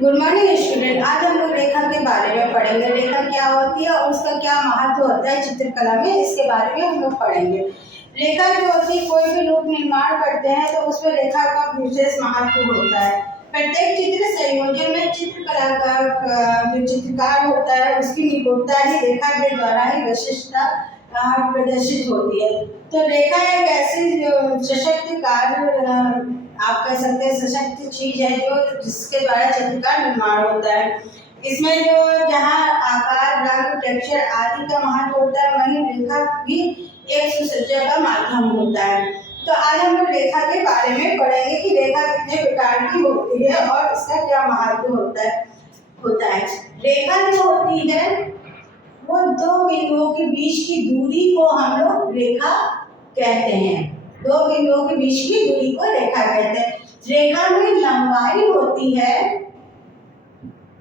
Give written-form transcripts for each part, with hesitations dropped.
Good morning student. आज हम लोग रेखा के बारे में पढ़ेंगे। रेखा क्या होती है और उसका क्या महत्व होता है चित्रकला में, इसके बारे में हम लोग पढ़ेंगे। रेखा जो होती है, कोई भी रूप निर्माण करते हैं तो उसमें रेखा का विशेष महत्व होता है। प्रत्येक चित्र संयोजन में चित्रकला का जो चित्रकार होता है उसकी निपुणता ही रेखा के द्वारा ही विशिष्टता प्रदर्शित होती है। तो रेखा एक ऐसी सशक्त कार्य, आप कह सकते हैं सशक्त चीज है जो जिसके द्वारा चित्र का निर्माण होता है। इसमें जो जहाँ आकार, रंग, टेक्सचर आदि का महत्व होता है, वहीं रेखा भी एक सुसज्जा का माध्यम होता है। तो आज हम लोग रेखा के बारे में पढ़ेंगे कि रेखा कितने प्रकार की होती है और इसका क्या महत्व होता है। रेखा जो होती है वो दो बिंदुओं के बीच की दूरी को हम लोग रेखा कहते हैं। दो बिंदुओं के बीच की दूरी को रेखा कहते हैं। रेखा में लंबाई होती है,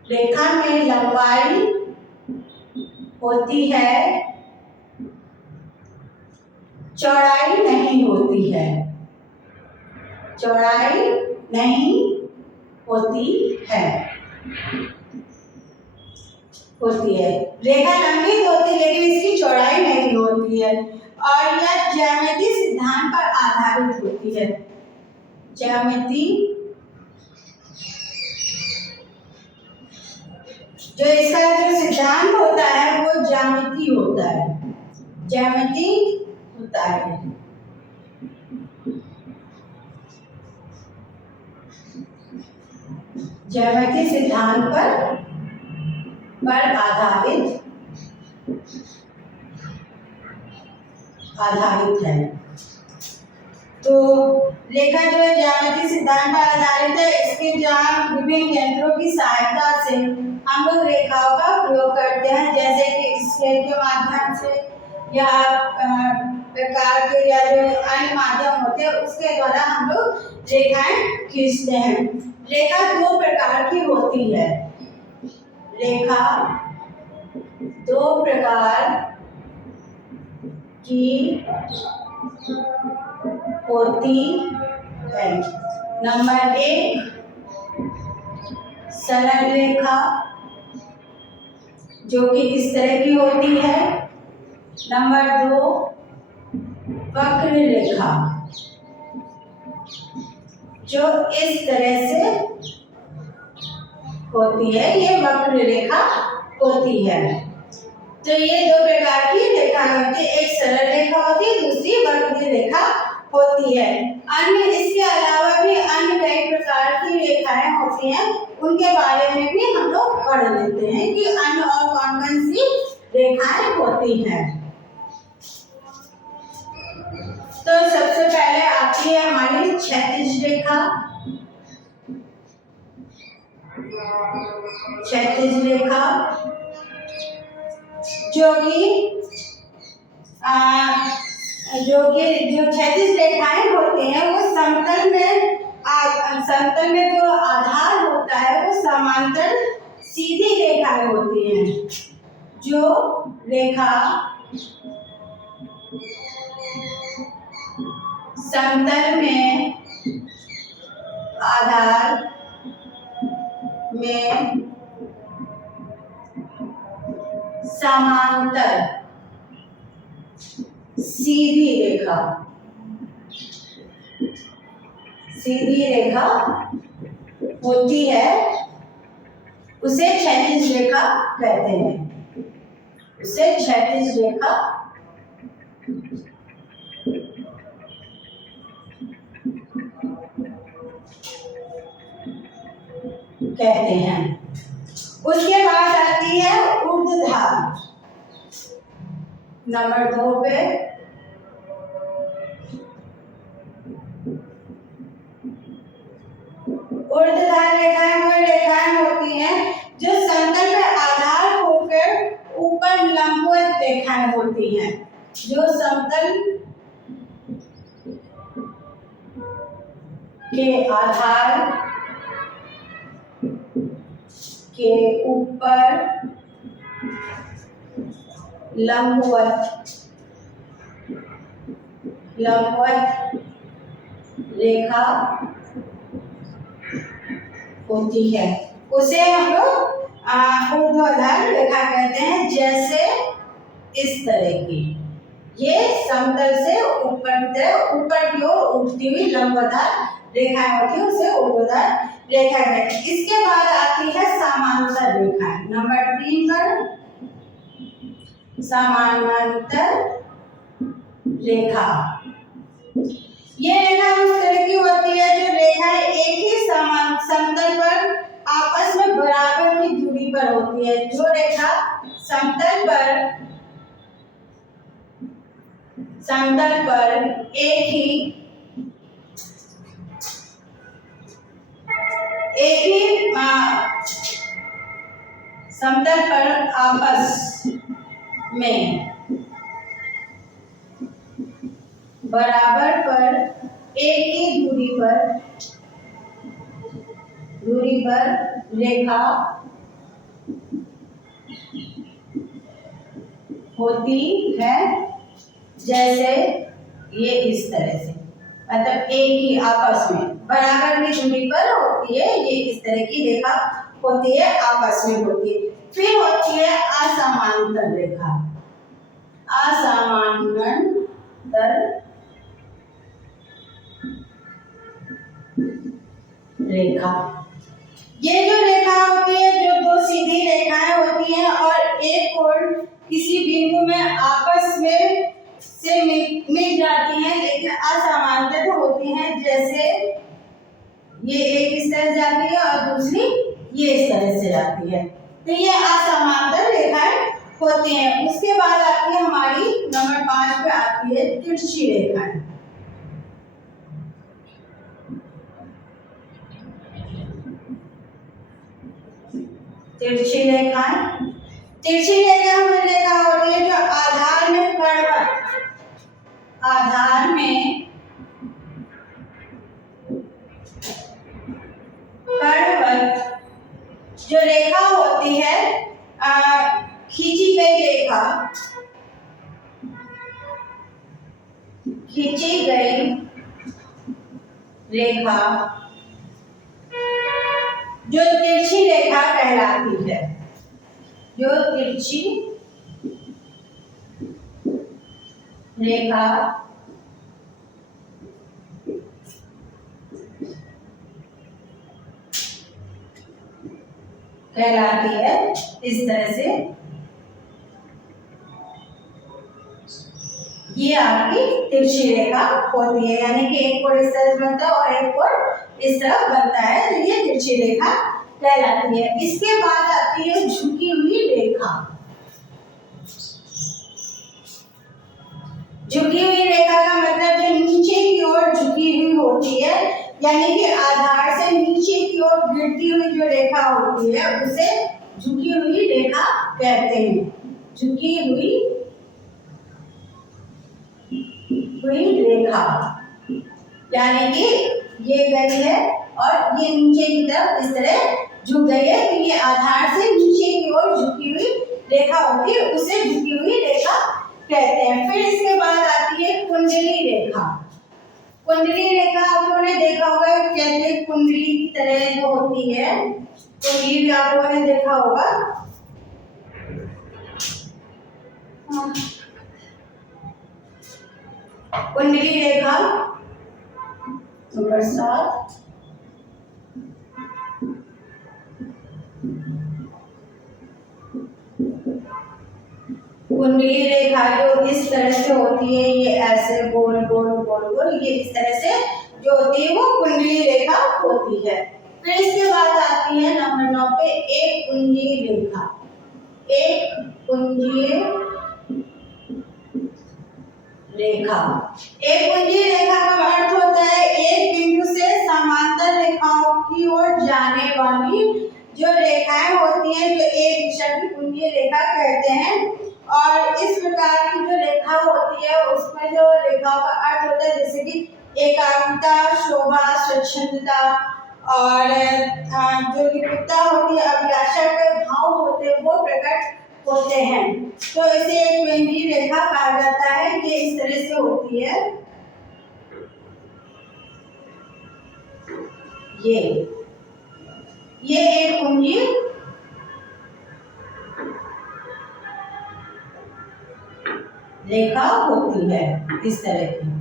रेखा में लंबाई होती है, चौड़ाई नहीं होती है, चौड़ाई नहीं होती है। रेखा लंबी होती है लेकिन इसकी चौड़ाई नहीं होती है और यह ज्यामितीय सिद्धांत पर आधारित होती है। ज्यामिति जो इसका जो सिद्धांत होता है वो ज्यामिति होता है, ज्यामिति होता है। ज्यामिति सिद्धांत पर आधारित है। तो रेखा जो है ज्यामिति सिद्धांत पर आधारित है। इसके जहाँ विभिन्न यंत्रों की सहायता से हम लोग रेखाओं का प्रयोग करते हैं, जैसे कि स्केल के माध्यम से या प्रकार के या जो अन्य माध्यम होते हैं उसके द्वारा हम लोग रेखाएं खींचते हैं। रेखा दो प्रकार की होती है, रेखा दो प्रकार की होती है। नंबर एक सरल रेखा जो कि इस तरह की होती है। नंबर दो वक्र रेखा जो इस तरह से होती है, ये वक्र रेखा होती है। तो ये दो प्रकार की रेखा होती है, एक सरल रेखा होती है, दूसरी वक्र रेखा होती है। अन्य इसके अलावा भी अन्य कई प्रकार की रेखाएं होती हैं, उनके बारे में भी हम लोग पढ़ लेते हैं कि अन्य और कौन कौन सी रेखाएं होती हैं। तो सबसे पहले आती है हमारी क्षैतिज रेखा। क्षैतिज रेखा जो क्षैतिज रेखाएं होती हैं वो समतल में जो आधार होता है वो समांतर सीधी रेखाएं होती हैं। जो रेखा समतल में आधार में समांतर सीधी रेखा होती है उसे क्षैतिज रेखा कहते हैं, उसे क्षैतिज रेखा कहते हैं। उसके बाद आती है ऊर्ध्वाधर। नंबर दो पे ऊर्ध्वाधर रेखाएं वो रेखाएं होती हैं जो समतल में आधार होकर ऊपर लंबवत रेखाएं होती हैं। जो समतल के आधार के ऊपर लंबवत रेखा होती है। उसे हम लोग ऊर्ध्वाधर रेखा कहते हैं। जैसे इस तरह की ये समतल से ऊपर की ओर उठती हुई लंबवत रेखाएं होती है, उसे ऊर्ध्वाधर रेखा कहते हैं। इसके बाद आती है समांतर रेखाएं। नंबर 3 पर समानांतर रेखा। ये रेखा उस तरह की होती है जो रेखाएं एक ही समान समतल पर आपस में बराबर की दूरी पर होती है। जो रेखा समतल पर एक ही समतल पर आपस में बराबर पर एक ही दूरी पर रेखा होती है। जैसे ये इस तरह से, मतलब एक ही आपस में बराबर की दूरी पर होती है, ये इस तरह की रेखा होती है, आपस में होती है। फिर होती है असमांतर रेखा। असमांतर रेखा, ये जो रेखा होती है, जो दो सीधी रेखाएं होती हैं और एक कोण किसी बिंदु में आपस में से मिल जाती हैं, लेकिन असमांतर होती हैं। जैसे ये एक इस तरह जाती है और दूसरी ये इस तरह से जाती है, तो ये असमांतर रेखाएं होती हैं। उसके बाद आती है हमारी नंबर 5 पे आती है तिरछी रेखाएं। तिरछी रेखाएं हमने देखा होती है जो आधार में कर्णवत जो रेखा होती है, खींची गई रेखा जो तिरछी रेखा कहलाती है। जो तिरछी रेखा कहलाती है, इस तरह से ये आपकी तिरछी रेखा होती है, यानी कि एक कोण इस तरह बनता है और एक कोण इस तरह बनता है, तो ये तिरछी रेखा कहलाती है। इसके बाद आती है झुकी हुई रेखा। झुकी हुई रेखा का मतलब जो नीचे की ओर झुकी हुई होती है, यानी कि आधार से नीचे की ओर गिरती हुई जो रेखा होती है, उसे झुकी हुई रेखा कहते हैं। झुकी हुई रेखा, यानी कि ये गई है और ये नीचे की तरफ इस तरह झुक गई है, तो ये आधार से नीचे की ओर झुकी हुई रेखा होती है, उसे झुकी हुई रेखा कहते हैं। फिर इसके बाद आती है कुंडली रेखा। कुंडली रेखा आप लोगों ने देखा होगा, कहते हैं कुंडली की तरह जो होती है, कुंडली भी आप लोगों ने देखा होगा। कुंडली रेखा नंबर 7। कुंडली रेखा जो इस तरह से होती है, ये ऐसे गोल गोल गोल गोल, ये इस तरह से जो होती है वो कुंडली रेखा होती है। फिर इसके बाद आती है नंबर 9 पे एक कुंजीय रेखा। एक कुंजीय रेखा, एक कुंजीय रेखा का अर्थ होता है एक बिंदु से समांतर रेखाओं की ओर जाने वाली जो रेखाएं होती हैं, जो एक दिशा की कुंजीय रेखा कहते हैं। और इस प्रकार की जो रेखा होती है, उसमें जो रेखाओं का अर्थ होता है, जैसे कि एकाग्रता, शोभा, स्वच्छंदता और जो निपुणता होती है, अभिलाषा के भाव होते हैं, वो प्रकट होते हैं, तो इसे एक कुंजीय रेखा कहा जाता है। ये इस तरह से होती है, ये एक कुंजीय रेखा होती है इस तरह की।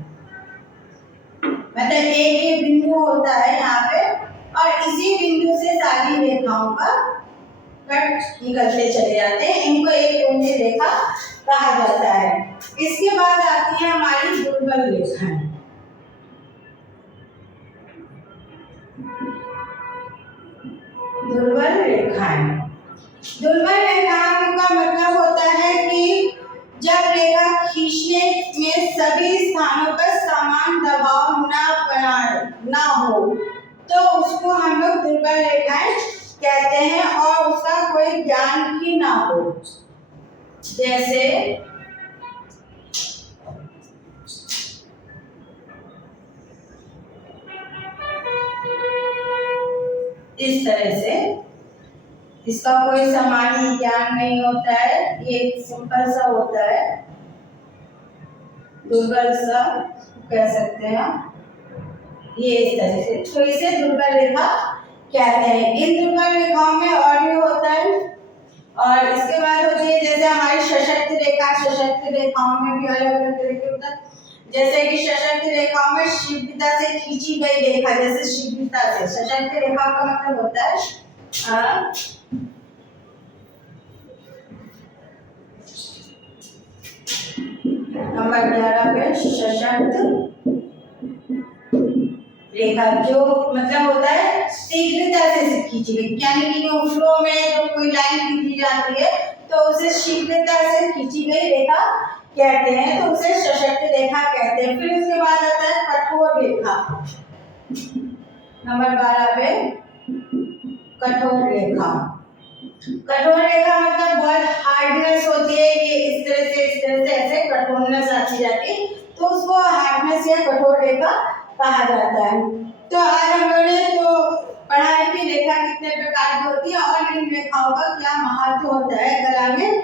मतलब एक ये बिंदु होता है यहाँ पे और इसी बिंदु से सारी रेखाओं का कट निकलते चले जाते हैं, इनको एक कोणीय रेखा कहा जाता है। इसके बाद आती है हमारी दुर्बल रेखाएं। दुर्बल रेखाएं, दुर्बल रेखाओं का मतलब होता है कि जब रेखा खींचने में सभी स्थानों पर समान दबाव ना हो तो उसको हम लोग दुर्बल रेखाएं कहते हैं और उसका कोई ज्ञान भी ना हो। जैसे इस तरह से इसका कोई सामान्य ज्ञान नहीं होता है, ये सिंपल सा होता है, दुर्बल सा कह सकते हैं ये इस तरह से, तो इसे दुर्बल रेखा कहते हैं। इन दुर्बल रेखाओं में और भी होता है और इसके बाद होती है जैसे हमारी सशक्त रेखा। सशक्त रेखाओं में भी अलग अलग तरह के होता है, जैसे कि सशक्त रेखाओं में शीघ्रता से खींची गई रेखा, जैसे शीघ्रता से। सशक्त रेखा का मतलब होता है नंबर 11 पे सशक्त रेखा, जो मतलब होता है शीघ्रता से खींची गई, यानी कि जो फ्लो में जो कोई लाइन खींची जाती है तो उसे शीघ्रता से खींची गई रेखा कहते हैं, तो उसे सशक्त रेखा कहते हैं। फिर उसके बाद आता है कठोर रेखा, नंबर 12 पे कठोर रेखा। कठोर रेखा मतलब बहुत हार्डनेस होती है, ये इस तरह से ऐसे कठोरनेस आती जाती है, तो उसको हार्डनेस या कठोर रेखा कहा जाता है। तो आज हम लोगों ने तो पढ़ा है कि रेखा कितने प्रकार की होती है और इन रेखाओं का क्या महत्व होता है कला में,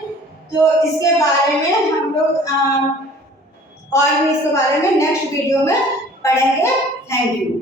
तो इसके बारे में हम लोग और भी इसके बारे में नेक्स्ट वीडियो में पढ़ेंगे। Thank you.